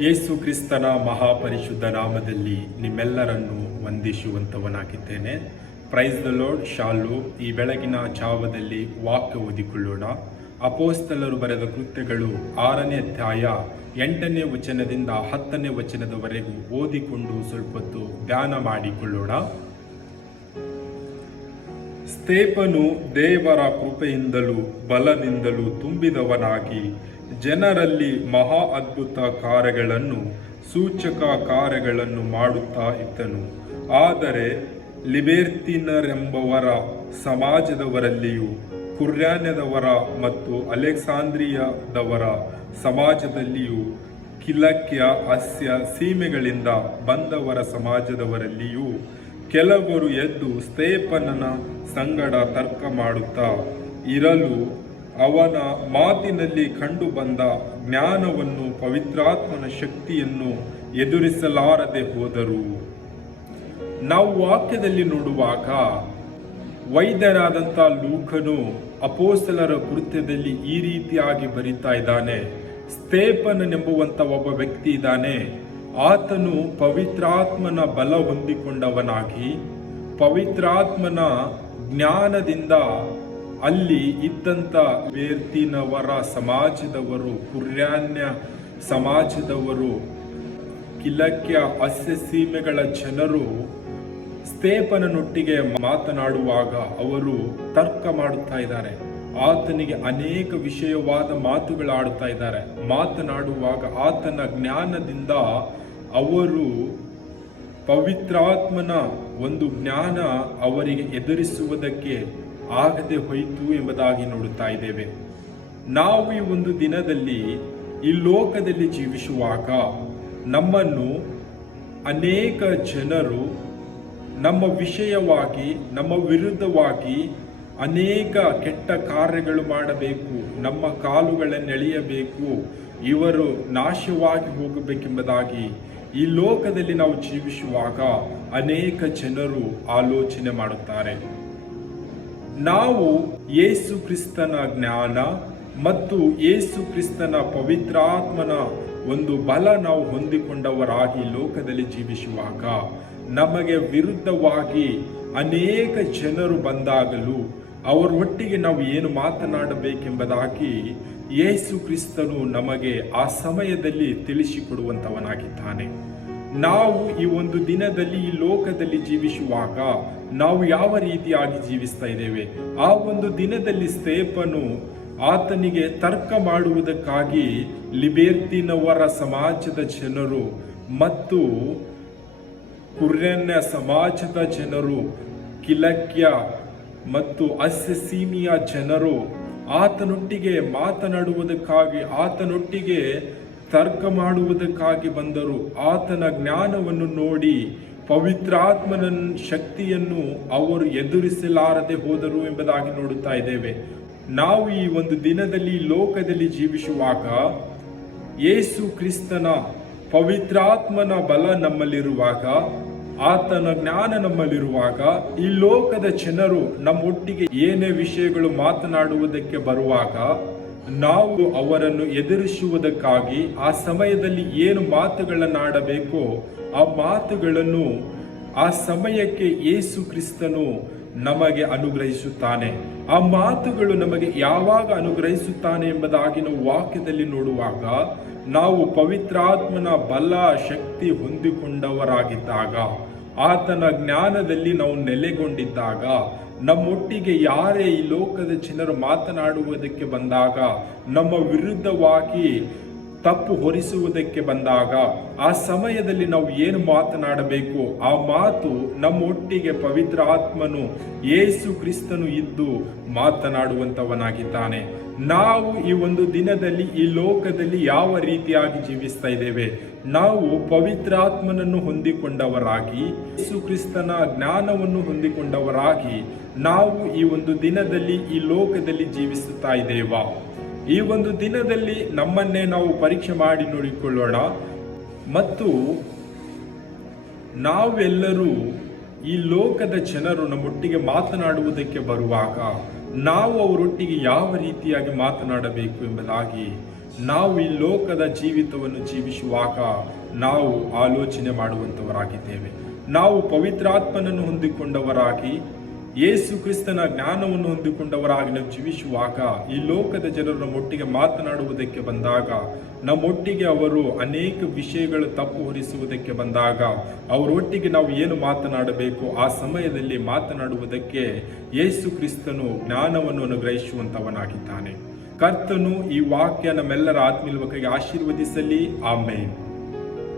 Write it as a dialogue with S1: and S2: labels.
S1: ಯೇಸು ಕ್ರಿಸ್ತನ ಮಹಾಪರಿಶುದ್ಧ ನಾಮದಲ್ಲಿ ನಿಮ್ಮೆಲ್ಲರನ್ನು ವಂದಿಸುವಂತವನಾಗಿದ್ದೇನೆ. ಪ್ರೈಸ್ ದ ಲೋಡ್ ಶಾಲು, ಈ ಬೆಳಗಿನ ಜಾವದಲ್ಲಿ ವಾಕ್ಯ ಓದಿಕೊಳ್ಳೋಣ. ಅಪೋಸ್ತಲರು ಬರೆದ ಕೃತ್ಯಗಳು ಆರನೇ ಅಧ್ಯಾಯ ಎಂಟನೇ ವಚನದಿಂದ ಹತ್ತನೇ ವಚನದವರೆಗೂ ಓದಿಕೊಂಡು ಸ್ವಲ್ಪ ಹೊತ್ತು ಧ್ಯಾನ ಮಾಡಿಕೊಳ್ಳೋಣ. ಸ್ತೇಪನು ದೇವರ ಕೃಪೆಯಿಂದಲೂ ಬಲದಿಂದಲೂ ತುಂಬಿದವನಾಗಿ ಜನರಲ್ಲಿ ಮಹಾ ಅದ್ಭುತ ಕಾರ್ಯಗಳನ್ನು ಸೂಚಕ ಕಾರ್ಯಗಳನ್ನು ಮಾಡುತ್ತಾ ಇದ್ದನು. ಆದರೆ ಲಿಬೆರ್ತಿನರೆಂಬವರ ಸಮಾಜದವರಲ್ಲಿಯೂ, ಕುರ್ಯಾನ್ಯದವರ ಮತ್ತು ಅಲೆಕ್ಸಾಂದ್ರಿಯಾದವರ ಸಮಾಜದಲ್ಲಿಯೂ, ಕಿಲಕ್ಯ, ಅಸ್ಯ ಸೀಮೆಗಳಿಂದ ಬಂದವರ ಸಮಾಜದವರಲ್ಲಿಯೂ ಕೆಲವರು ಎದ್ದು ಸ್ತೇಪನನ ಸಂಗಡ ತರ್ಕ ಮಾಡುತ್ತಾ ಇರಲು ಅವನ ಮಾತಿನಲ್ಲಿ ಕಂಡುಬಂದ ಜ್ಞಾನವನ್ನು ಪವಿತ್ರಾತ್ಮನ ಶಕ್ತಿಯನ್ನು ಎದುರಿಸಲಾರದೆ ಹೋದರು. ನಾವು ವಾಕ್ಯದಲ್ಲಿ ನೋಡುವಾಗ ವೈದ್ಯರಾದಂಥ ಲೂಕನು ಅಪೋಸಲರ ಕೃತ್ಯದಲ್ಲಿ ಈ ರೀತಿಯಾಗಿ ಬರೀತಾ ಇದ್ದಾನೆ ಸ್ತೇಪನನೆಂಬುವಂತ ಒಬ್ಬ ವ್ಯಕ್ತಿ ಇದ್ದಾನೆ. ಆತನು ಪವಿತ್ರಾತ್ಮನ ಬಲ ಹೊಂದಿಕೊಂಡವನಾಗಿ, ಪವಿತ್ರಾತ್ಮನ ಜ್ಞಾನದಿಂದ ಅಲ್ಲಿ ಇದ್ದಂಥ ಬೇರ್ತಿನವರ ಸಮಾಜದವರು, ಕುರ್ಯಾನ್ಯ ಸಮಾಜದವರು, ಕಿಲಕ್ಯ ಅಸ್ಯ ಸೀಮೆಗಳ ಜನರು ಸ್ತೇಪನನೊಟ್ಟಿಗೆ ಮಾತನಾಡುವಾಗ ಅವರು ತರ್ಕ ಮಾಡುತ್ತಾ ಇದ್ದಾರೆ. ಆತನಿಗೆ ಅನೇಕ ವಿಷಯವಾದ ಮಾತುಗಳಾಡುತ್ತಾ ಇದ್ದಾರೆ. ಮಾತನಾಡುವಾಗ ಆತನ ಜ್ಞಾನದಿಂದ ಅವರು ಪವಿತ್ರಾತ್ಮನ ಒಂದು ಜ್ಞಾನ ಅವರಿಗೆ ಎದುರಿಸುವುದಕ್ಕೆ ಆಗದೆ ಹೋಯಿತು ಎಂಬುದಾಗಿ ನೋಡುತ್ತಾ ಇದ್ದೇವೆ. ನಾವು ಈ ಒಂದು ದಿನದಲ್ಲಿ ಈ ಲೋಕದಲ್ಲಿ ಜೀವಿಸುವಾಗ ನಮ್ಮನ್ನು ಅನೇಕ ಜನರು ನಮ್ಮ ವಿಷಯವಾಗಿ, ನಮ್ಮ ವಿರುದ್ಧವಾಗಿ ಅನೇಕ ಕೆಟ್ಟ ಕಾರ್ಯಗಳು ಮಾಡಬೇಕು, ನಮ್ಮ ಕಾಲುಗಳನ್ನು ಎಳೆಯಬೇಕು ಇವರು ನಾಶವಾಗಿ ಹೋಗಬೇಕೆಂಬುದಾಗಿ ಈ ಲೋಕದಲ್ಲಿ ನಾವು ಜೀವಿಸುವಾಗ ಅನೇಕ ಜನರು ಆಲೋಚನೆ ಮಾಡುತ್ತಾರೆ. ನಾವು ಯೇಸು ಕ್ರಿಸ್ತನ ಜ್ಞಾನ ಮತ್ತು ಯೇಸು ಕ್ರಿಸ್ತನ ಪವಿತ್ರಾತ್ಮನ ಒಂದು ಬಲ ನಾವು ಹೊಂದಿಕೊಂಡವರಾಗಿ ಲೋಕದಲ್ಲಿ ಜೀವಿಸುವಾಗ ನಮಗೆ ವಿರುದ್ಧವಾಗಿ ಅನೇಕ ಜನರು ಬಂದಾಗಲೂ ಅವರ ಒಟ್ಟಿಗೆ ನಾವು ಏನು ಮಾತನಾಡಬೇಕೆಂಬುದಾಗಿ ಯೇಸು ಕ್ರಿಸ್ತನು ನಮಗೆ ಆ ಸಮಯದಲ್ಲಿ ತಿಳಿಸಿಕೊಡುವಂತವನಾಗಿದ್ದಾನೆ ನಾವು ಈ ಒಂದು ದಿನದಲ್ಲಿ ಈ ಲೋಕದಲ್ಲಿ ಜೀವಿಸುವಾಗ ನಾವು ಯಾವ ರೀತಿಯಾಗಿ ಜೀವಿಸ್ತಾ ಇದ್ದೇವೆ? ಆ ಒಂದು ದಿನದಲ್ಲಿ ಸ್ತೇಪನು ಆತನಿಗೆ ತರ್ಕ ಮಾಡುವುದಕ್ಕಾಗಿ ಲಿಬೇರ್ತಿನವರ ಸಮಾಜದ ಜನರು ಮತ್ತು ಕುರ್ಯನ್ಯ ಸಮಾಜದ ಜನರು, ಕಿಲಕ್ಯ ಮತ್ತು ಅಸ್ಯಸೀಮಿಯ ಜನರು ಆತನೊಟ್ಟಿಗೆ ಮಾತನಾಡುವುದಕ್ಕಾಗಿ ಆತನೊಟ್ಟಿಗೆ ತರ್ಕ ಮಾಡುವುದಕ್ಕಾಗಿ ಬಂದರು. ಆತನ ಜ್ಞಾನವನ್ನು ನೋಡಿ ಪವಿತ್ರಾತ್ಮನ ಶಕ್ತಿಯನ್ನು ಅವರು ಎದುರಿಸಲಾರದೆ ಹೋದರು ಎಂಬುದಾಗಿ ನೋಡುತ್ತಾ ಇದ್ದೇವೆ. ನಾವು ಈ ಒಂದು ದಿನದಲ್ಲಿ ಲೋಕದಲ್ಲಿ ಜೀವಿಸುವಾಗ ಯೇಸು ಕ್ರಿಸ್ತನ ಪವಿತ್ರಾತ್ಮನ ಬಲ ನಮ್ಮಲ್ಲಿರುವಾಗ, ಆತನ ಜ್ಞಾನ ನಮ್ಮಲ್ಲಿರುವಾಗ, ಈ ಲೋಕದ ಜನರು ನಮ್ಮೊಟ್ಟಿಗೆ ಏನೇ ವಿಷಯಗಳು ಮಾತನಾಡುವುದಕ್ಕೆ ಬರುವಾಗ ನಾವು ಅವರನ್ನು ಎದುರಿಸುವುದಕ್ಕಾಗಿ ಆ ಸಮಯದಲ್ಲಿ ಏನು ಮಾತುಗಳನ್ನಾಡಬೇಕೋ ಆ ಮಾತುಗಳನ್ನು ಆ ಸಮಯಕ್ಕೆ ಯೇಸು ಕ್ರಿಸ್ತನು ನಮಗೆ ಅನುಗ್ರಹಿಸುತ್ತಾನೆ. ಆ ಮಾತುಗಳು ನಮಗೆ ಯಾವಾಗ ಅನುಗ್ರಹಿಸುತ್ತಾನೆ ಎಂಬುದಾಗಿ ನಾವು ವಾಕ್ಯದಲ್ಲಿ ನೋಡುವಾಗ ನಾವು ಪವಿತ್ರಾತ್ಮನ ಬಲ, ಶಕ್ತಿ ಹೊಂದಿಕೊಂಡವರಾಗಿದ್ದಾಗ, ಆತನ ಜ್ಞಾನದಲ್ಲಿ ನಾವು ನೆಲೆಗೊಂಡಿದ್ದಾಗ ನಮ್ಮೊಟ್ಟಿಗೆ ಯಾರೇ ಈ ಲೋಕದ ಜನರು ಮಾತನಾಡುವುದಕ್ಕೆ ಬಂದಾಗ ನಮ್ಮ ವಿರುದ್ಧವಾಗಿ ತಪ್ಪು ಹೊರಿಸುವುದಕ್ಕೆ ಬಂದಾಗ ಆ ಸಮಯದಲ್ಲಿ ನಾವು ಏನು ಮಾತನಾಡಬೇಕು? ಆ ಮಾತು ನಮ್ಮೊಟ್ಟಿಗೆ ಪವಿತ್ರ ಆತ್ಮನು ಯೇಸು ಕ್ರಿಸ್ತನು ಇದ್ದು ಮಾತನಾಡುವಂತವನಾಗಿದ್ದಾನೆ ನಾವು ಈ ಒಂದು ದಿನದಲ್ಲಿ, ಈ ಲೋಕದಲ್ಲಿ ಯಾವ ರೀತಿಯಾಗಿ ಜೀವಿಸ್ತಾ ಇದ್ದೇವೆ? ನಾವು ಪವಿತ್ರಾತ್ಮನನ್ನು ಹೊಂದಿಕೊಂಡವರಾಗಿ, ಯೇಸು ಕ್ರಿಸ್ತನ ಜ್ಞಾನವನ್ನು ಹೊಂದಿಕೊಂಡವರಾಗಿ ನಾವು ಈ ಒಂದು ದಿನದಲ್ಲಿ, ಈ ಲೋಕದಲ್ಲಿ ಜೀವಿಸುತ್ತಾ ಇದ್ದೇವಾ? ಈ ಒಂದು ದಿನದಲ್ಲಿ ನಮ್ಮನ್ನೇ ನಾವು ಪರೀಕ್ಷೆ ಮಾಡಿ ನೋಡಿಕೊಳ್ಳೋಣ. ಮತ್ತು ನಾವೆಲ್ಲರೂ ಈ ಲೋಕದ ಜನರು ನಮ್ಮೊಟ್ಟಿಗೆ ಮಾತನಾಡುವುದಕ್ಕೆ ಬರುವಾಗ ನಾವು ಅವರೊಟ್ಟಿಗೆ ಯಾವ ರೀತಿಯಾಗಿ ಮಾತನಾಡಬೇಕು ಎಂಬುದಾಗಿ ನಾವು ಈ ಲೋಕದ ಜೀವಿತವನ್ನು ಜೀವಿಸುವಾಗ ನಾವು ಆಲೋಚನೆ ಮಾಡುವಂತವರಾಗಿದ್ದೇವೆ. ನಾವು ಪವಿತ್ರಾತ್ಮನನ್ನು ಹೊಂದಿಕೊಂಡವರಾಗಿ ಯೇಸು ಕ್ರಿಸ್ತನ ಜ್ಞಾನವನ್ನು ಹೊಂದಿಕೊಂಡವರಾಗಿ ನಾವು ಜೀವಿಸುವಾಗ ಈ ಲೋಕದ ಜನರ ನಮ್ಮೊಟ್ಟಿಗೆ ಮಾತನಾಡುವುದಕ್ಕೆ ಬಂದಾಗ ನಮ್ಮೊಟ್ಟಿಗೆ ಅವರು ಅನೇಕ ವಿಷಯಗಳು ತಪ್ಪು ಹೊರಿಸುವುದಕ್ಕೆ ಬಂದಾಗ ಅವರೊಟ್ಟಿಗೆ ನಾವು ಏನು ಮಾತನಾಡಬೇಕು, ಆ ಸಮಯದಲ್ಲಿ ಮಾತನಾಡುವುದಕ್ಕೆ ಯೇಸು ಕ್ರಿಸ್ತನು ಜ್ಞಾನವನ್ನು ಅನುಗ್ರಹಿಸುವಂತವನಾಗಿದ್ದಾನೆ ಕರ್ತನು ಈ ವಾಕ್ಯ ನಮ್ಮೆಲ್ಲರ ಆತ್ಮೀಯ ಆಶೀರ್ವದಿಸಲಿ. ಆಮೇನ್.